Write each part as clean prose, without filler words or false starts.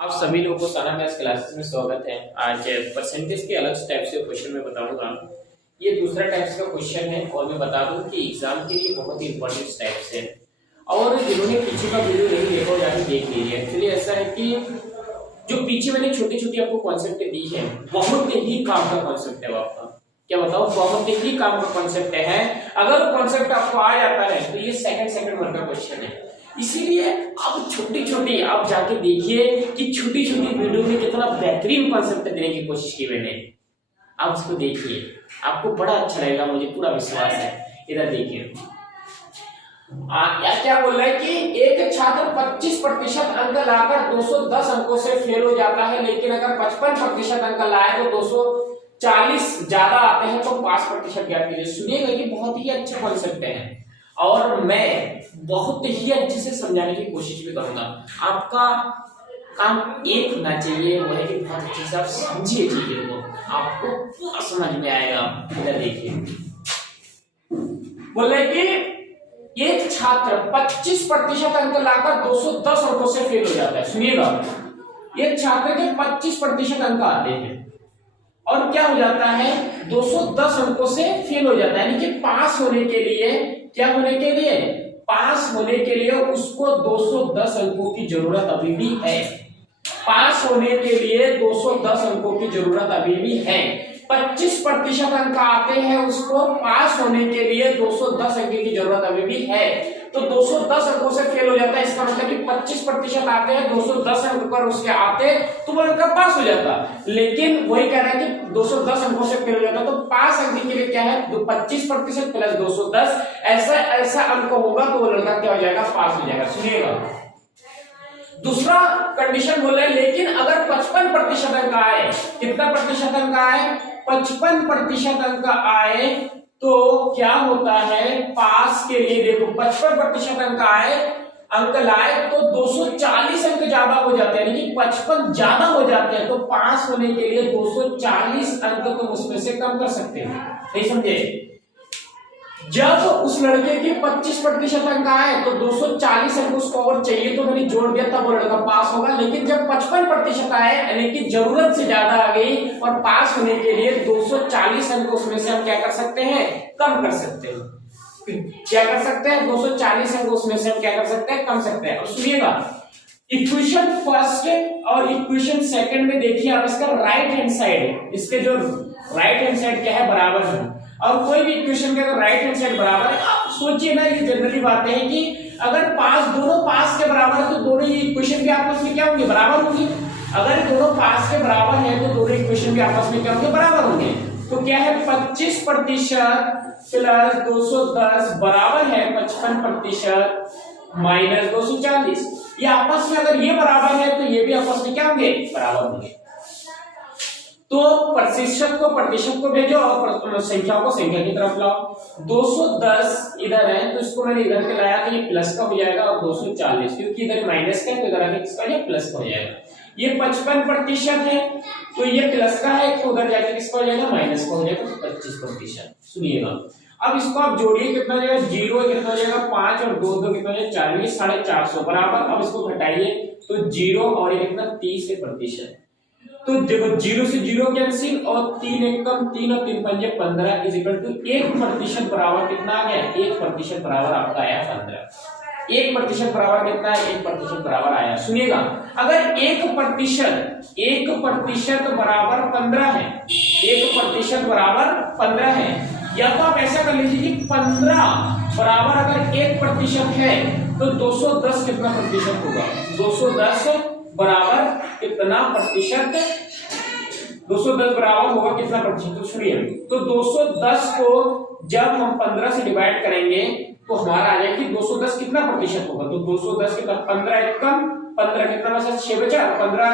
आप सभी लोगों को सारा मैथ्स क्लासेस में स्वागत है। आज परसेंटेज के अलग टाइप से क्वेश्चन मैं बताऊंगा। ये दूसरा टाइप का क्वेश्चन है और मैं बता दूं कि एग्जाम के लिए बहुत ही इंपॉर्टेंट टाइप से है। और जिन्होंने पीछे का वीडियो नहीं देखा हो जाके देख लीजिए। एक्चुअली ऐसा है कि जो पीछे मैंने छोटी छोटी आपको कॉन्सेप्ट दी है, बहुत ही काम का कॉन्सेप्ट है। आपका क्या बताओ, बहुत ही काम का कॉन्सेप्ट है। अगर कॉन्सेप्ट आपको आ जाता है तो ये सेकंड वर्ग का क्वेश्चन है। इसीलिए अब छोटी छोटी आप जाके देखिए कि छोटी छोटी वीडियो में कितना बेहतरीन कॉन्सेप्ट देने की कोशिश की मैंने। आप उसको देखिए, आपको बड़ा अच्छा लगेगा, मुझे पूरा विश्वास है। इधर देखिए, या क्या बोल रहा है कि एक छात्र 25% अंक लाकर 210 अंकों से फेल हो जाता है, लेकिन अगर 55% अंक लाए तो 240 ज्यादा आते हैं तो 5% ज्ञात कीजिए। सुनिएगा, ये बहुत ही अच्छा कॉन्सेप्ट है और मैं बहुत ही अच्छे से समझाने की कोशिश भी करूंगा। आपका काम एक होना चाहिए, वो है कि बहुत अच्छे से आप समझिए चीजें को, आपको पूरा समझ में आएगा। इधर देखिए, बोले कि एक छात्र 25% अंक लाकर 210 अंकों से फेल हो जाता है। सुनिएगा, एक छात्र के 25% अंक आते हैं और क्या हो जाता है, 210 अंकों से फेल हो जाता है। यानी कि पास होने के लिए, क्या होने के लिए, पास होने के लिए उसको 210 अंकों की जरूरत अभी भी है। पास होने के लिए 210 अंकों की जरूरत अभी भी है। 25% अंक आते हैं, उसको पास होने के लिए 210 अंक की जरूरत अभी भी है। तो 210 अंकों से फेल हो जाता है, इसका मतलब कि 25% आते हैं, 210 अंक पर उसके आते तो वो अंक पास हो जाता। लेकिन वही कह रहा है कि 210 अंकों से फेल हो जाता, तो पास अंक के लिए क्या है, 25% प्लस 210, ऐसा अंक होगा तो वो लड़का क्या हो जाएगा, पास हो जाएगा। सुनिएगा, दूसरा कंडीशन बोल रहे हैं, लेकिन अगर 55% अंक आए, कितना प्रतिशत अंक आए, 55% अंक आए तो क्या होता है, पास के लिए देखो 55% अंक आए, अंक लाए तो 240 अंक ज्यादा हो जाते हैं, यानी कि 55 ज्यादा हो जाते हैं, तो पास होने के लिए 240 अंक तुम उसमें से कम कर सकते हो। नहीं समझे? जब उस लड़के के 25% अंक आए तो 240 अंक उसको और चाहिए, तो मैंने जोड़ दिया, तब वो लड़का पास होगा। लेकिन जब 55% आए, यानी कि जरूरत से ज्यादा आ गई, और पास होने के लिए 240 अंक उसमें से हम क्या कर सकते हैं, कम कर सकते हैं। क्या कर सकते हैं, 240 अंक उसमें से हम क्या कर सकते हैं, कम सकते हैं। और सुनिएगा, इक्वेशन फर्स्ट और इक्वेशन सेकंड में देखिए आप, इसका राइट हैंड साइड, इसके जो राइट हैंड साइड क्या है, बराबर है। और कोई भी इक्वेशन का अगर राइट हैंड साइड बराबर है, आप सोचिए ना, ये जनरली बातें हैं कि अगर दोनों पास के बराबर है तो दोनों ही इक्वेशन भी आपस में क्या होंगे, बराबर होंगे। अगर दोनों पास के बराबर है तो दोनों इक्वेशन भी आपस में क्या होंगे, बराबर होंगे। तो क्या है, 25% प्लस 210 बराबर है 55% माइनस 240। ये आपस में अगर ये बराबर है तो ये भी आपस में क्या होंगे, बराबर होंगे। तो प्रतिशत को भेजो और संख्या को संख्या की तरफ लाओ। 210 इधर है तो इसको मैंने इधर के लाया तो ये प्लस का हो जाएगा, और 240 क्योंकि इधर माइनस का है तो इधर आके किसका, ये प्लस का हो जाएगा। ये 55% है तो ये प्लस का है, तो उधर जाके किसका हो जाएगा, माइनस का हो जाएगा, 25%। सुनिएगा, अब इसको आप जोड़िए, कितना हो जाएगा, 0 कितना हो जाएगा, 5 और 2 2 कितना हो जाएगा, 4, 450 बराबर। अब इसको घटाइए तो 0 और ये कितना, 30%। तो देखो 0 से 0 कैंसिल, और 3 एक कम 3 और 3 पंजे 15 इज इक्वल टू 1% बराबर कितना आ गया, 1% बराबर आपका आया 15। 1% बराबर कितना है, 1% बराबर आया। सुनिएगा, अगर 1% बराबर 15 है, 1% बराबर 15 है, या तो आप ऐसा कर लीजिए कि 15 बराबर अगर 1% है तो 210 कितना प्रतिशत होगा, 210 बराबर कितना प्रतिशत, 210 बराबर होगा कितना प्रतिशत। तो सुनिए, तो 210 को जब हम 15 से डिवाइड करेंगे तो हमारा आ जाएगा कि 210 कितना प्रतिशत होगा। तो 210 कितना, 15 एक कम 15 कितना बचा, 6 बचा, 15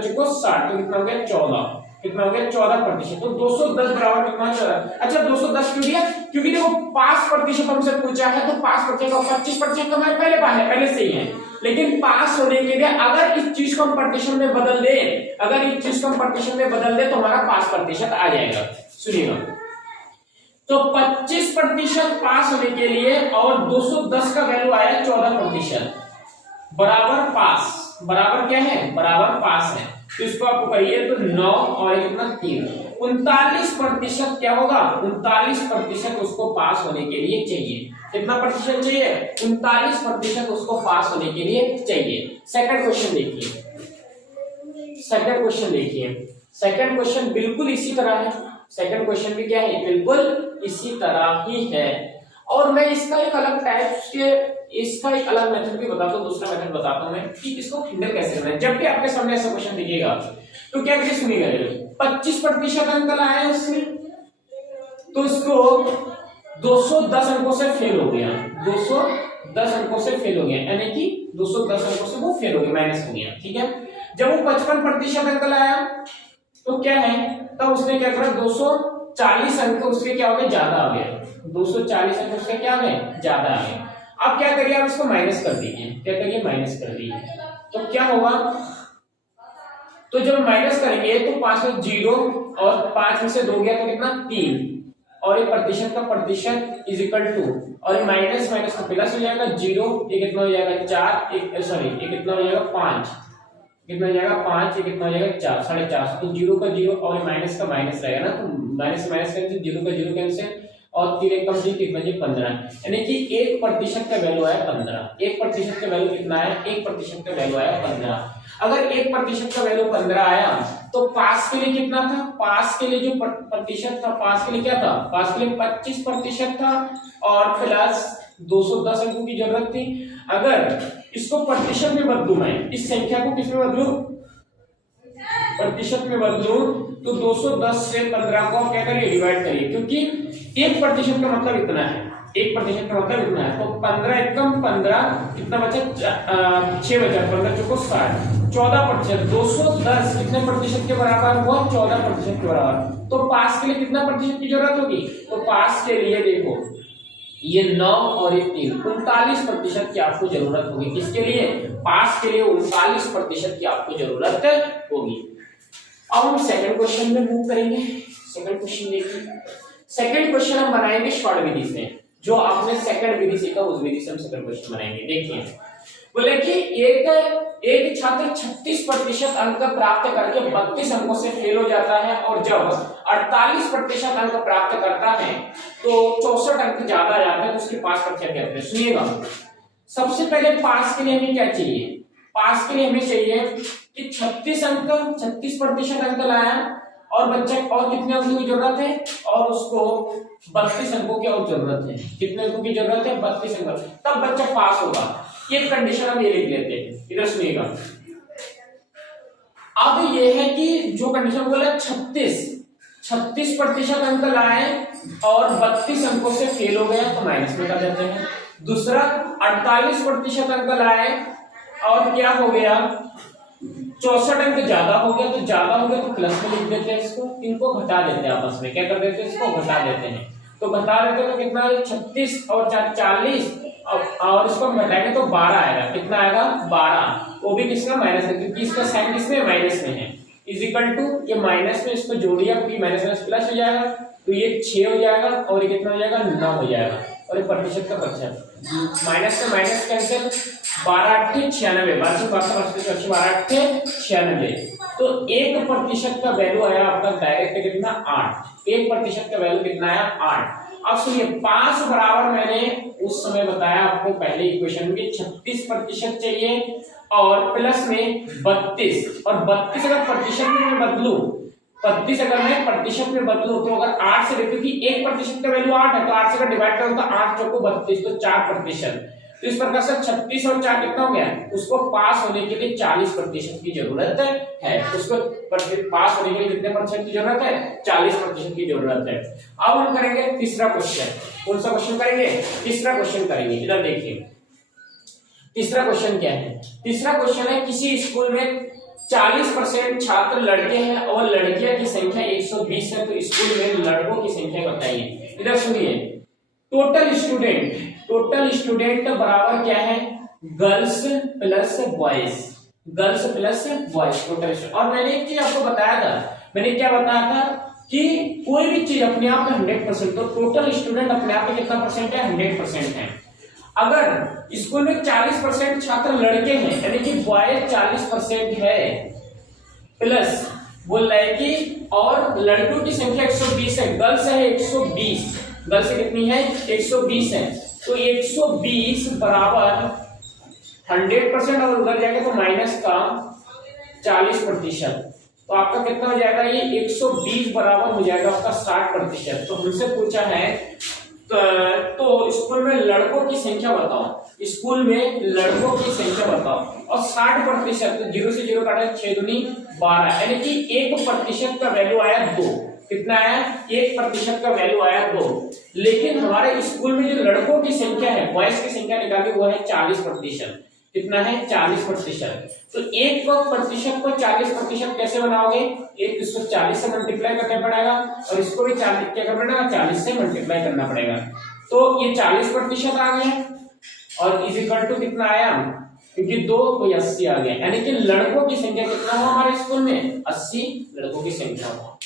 चुको 60, तो कितना हो गया, 14, कितना हो गया, 14%। तो 210 बराबर कितना, 14। अच्छा 210 क्यों दिया, क्योंकि देखो 5% हमसे पूछा है, तो 5% और 25% तो हमारे पहले से ही है। लेकिन पास होने के लिए अगर इस चीज को हम पार्टीशन में बदल दे, तो हमारा 5% आ जाएगा। सुनिएगा, तो 25% पास होने के लिए और 210 का वैल्यू आया 14% बराबर पास, बराबर क्या है, बराबर पास है। तो इसको आपको करिए तो 9 और कितना 3, 39% क्या होगा, 39% उसको पास होने के लिए चाहिए। कितना प्रतिशत चाहिए, 39% उसको पास होने के लिए चाहिए। सेकंड क्वेश्चन देखिए, सेकंड क्वेश्चन देखिए, सेकंड क्वेश्चन बिल्कुल इसी तरह है। सेकंड क्वेश्चन भी क्या है, बिल्कुल इसी तरह ही है। और मैं इसका एक अलग टाइप के, इसका एक अलग मेथड भी बताता हूँ, दूसरा मेथड बताता हूँ मैं कि इसको हैंडल कैसे करना है। जब भी आपके सामने ऐसा क्वेश्चन दिखेगा तो क्या करिए, सुनिएगा, 25% अंक लाए उसमें, तो उसको 210 अंकों से फेल हो गया, 210 अंकों से फेल हो गया, यानी कि 210 अंकों से वो फेल हो गया, माइनस हो गया, ठीक है। जब वो 55% अंक लाया तो क्या है, तब उसने क्या करा, 240 अंक उसके क्या हो गए, ज्यादा आ गया, 240 अंक उसके क्या हो गए, ज्यादा आ गए। अब क्या करिए, आप इसको माइनस कर दीजिए, क्या करिए, माइनस कर दीजिए, तो क्या होगा, तो जब माइनस करेंगे तो 5 में 0 और 5 में से 2 गया तो कितना 3, और ये प्रतिशत का प्रतिशत इज इक्वल टू, और ये माइनस माइनस का प्लस हो जाएगा 0, ये कितना हो जाएगा 4, ये कितना हो जाएगा 5, कितना हो जाएगा 5, ये कितना हो जाएगा 4, 4.5, तो 0 का 0 और माइनस का माइनस रहेगा ना, तो माइनस माइनस करेंगे 0 का 0 कैंसिल, और 3 एक कम जी कितना जी 15, यानी कि 1% का वैल्यू आया 15। 1% का वैल्यू कितना आया, 1% का वैल्यू आया 15। अगर 1% का वैल्यू 15 आया तो पास के लिए कितना था, पास के लिए जो प्रतिशत था, पास के लिए क्या था, पास के लिए 25% था और प्लस 210 अंकों की जरूरत थी। अगर इसको प्रतिशत में बदलूं, मैं इस संख्या को किस में बदलूं, प्रतिशत में बदलूं, तो 210 से 15 को क्या करिए, डिवाइड करिए, क्योंकि 1% का मतलब इतना है, 1% का मतलब इतना है, तो 15 एकम 15 कितना बचा, 6 बचा, 15 चौको 60, 14%, 210 कितने प्रतिशत के बराबर हुआ, 14% के बराबर। तो पास के लिए कितना प्रतिशत की जरूरत होगी, तो पास के लिए देखो ये 9 और ये 3, 39% की आपको जरूरत होगी। किसके लिए, पास के लिए 39% की आपको जरूरत होगी। अब हम सेकंड क्वेश्चन में मूव करेंगे। सेकंड क्वेश्चन देखिए, सेकंड क्वेश्चन हम बनाएंगे शॉर्ट विधि से, जो आपने सेकंड विधि सीखा उस विधि से हम सेकंड क्वेश्चन बनाएंगे। देखिए, बोले कि एक छात्र 36% अंक प्राप्त करके 32 अंकों से फेल हो जाता है, और जब 48% अंक प्राप्त करता है तो 64 अंक ज्यादा आ जाते हैं, तो उसके पास पर क्या कहते हैं, सुनिएगा। सबसे पहले पास के लिए हमें क्या चाहिए, पास के लिए हमें चाहिए कि 36% अंक लाया, और बच्चे और कितने अंकों की जरूरत है, और उसको 32 अंकों की और जरूरत है, कितने अंकों की जरूरत है, 32 अंक, तब बच्चा पास होगा। ये कंडीशन हम ये लिख लेते हैं, इधर सुनिएगा। अब ये है कि जो कंडीशन बोला 36% अंक लाए और 32 अंकों से फेल हो गया, तो माइनस में कर देते हैं। दूसरा 48% अंक लाए और क्या हो गया, 64 अंक ज्यादा हो गया, तो ज्यादा हो गया तो प्लस में लिख देते हैं, इसको इनको घटा देते हैं, आपस में क्या कर देते हैं, इसको घटा देते हैं, तो घटा देते हैं तो कितना 36 और 40, और इसको हम घटाएंगे तो 12 आएगा, कितना आएगा 12, वो भी किसका माइनस है, क्योंकि इसका साइन किसमें, माइनस में है, इज इक्वल टू ये माइनस में इसको जोड़िए, क्योंकि माइनस माइनस प्लस हो जाएगा, तो ये 6 हो जाएगा, और ये कितना हो जाएगा 9 हो जाएगा, और ये प्रतिशत का प्रतिशत, माइनस से माइनस कैंसिल, 12 8 96, 12 96, तो 1% का वैल्यू आया आपका डायरेक्ट कितना 8, 1% का वैल्यू कितना आया 8। अब सुनिए, पास बराबर मैंने उस समय बताया आपको पहले इक्वेशन में 36% चाहिए और प्लस में 32, और 32 अगर प्रतिशत में मैं बदलूं, 32 अगर मैं प्रतिशत में बदलूं तो अगर 8 से देखो कि 1% का वैल्यू 8 है, तो 8 से अगर डिवाइड करूं तो 8 चौको 32, तो 4%। तो इस प्रकार से 36 और 4 कितना हो गया, उसको पास होने के लिए 40% की जरूरत है, उसको पास होने के लिए कितने परसेंट की जरूरत है, 40% की जरूरत है। अब हम करेंगे तीसरा क्वेश्चन, कौन सा क्वेश्चन करेंगे, तीसरा क्वेश्चन करेंगे। इधर देखिए, तीसरा क्वेश्चन क्या है, तीसरा क्वेश्चन है किसी स्कूल में 40% छात्र लड़के हैं और लड़कियों की संख्या 120 है, तो स्कूल में लड़कों की संख्या बताइए। इधर सुनिए, टोटल स्टूडेंट बराबर क्या है, girls plus boys, girls plus boys total student. और मैंने एक चीज आपको बताया था, मैंने क्या बताया था कि कोई भी चीज अपने आप में 100%, तो टोटल स्टूडेंट अपने आप में कितना परसेंट है, 100% है। अगर स्कूल में 40% छात्र लड़के हैं, यानी कि बॉयज 40% है, प्लस बोल रहा है कि और लड़कियों की संख्या 120 है, गर्ल्स है 120, गर्ल्स कितनी है 120 है, तो 120 बराबर 100%, और उधर जाएगा तो माइनस का 40%, तो आपका कितना हो जाएगा, ये 120 बराबर हो जाएगा आपका 60%। तो हमसे पूछा है तो स्कूल में लड़कों की संख्या बताओ, स्कूल में लड़कों की संख्या बताओ, और 60%, तो 0 से 0 काटा 6 दूनी 12, यानी कि 1% का वैल्यू आया 2, कितना आया 1% का वैल्यू आया 2। लेकिन हमारे स्कूल में जो लड़कों की संख्या है, बॉयज की संख्या निकाली वो है 40%, कितना है 40%। तो 1% को 40% कैसे बनाओगे, एक इसको 40 से मल्टीप्लाई करना पड़ेगा और इसको भी 40 क्या करना पड़ेगा, 40 से मल्टीप्लाई करना पड़ेगा, तो ये 40% आ गया, और इज इक्वल टू कितना आया, क्योंकि 2 तो 80 आ गया, यानी कि लड़कों की संख्या कितना हुआ हमारे स्कूल में 80 लड़कों की संख्या हुआ।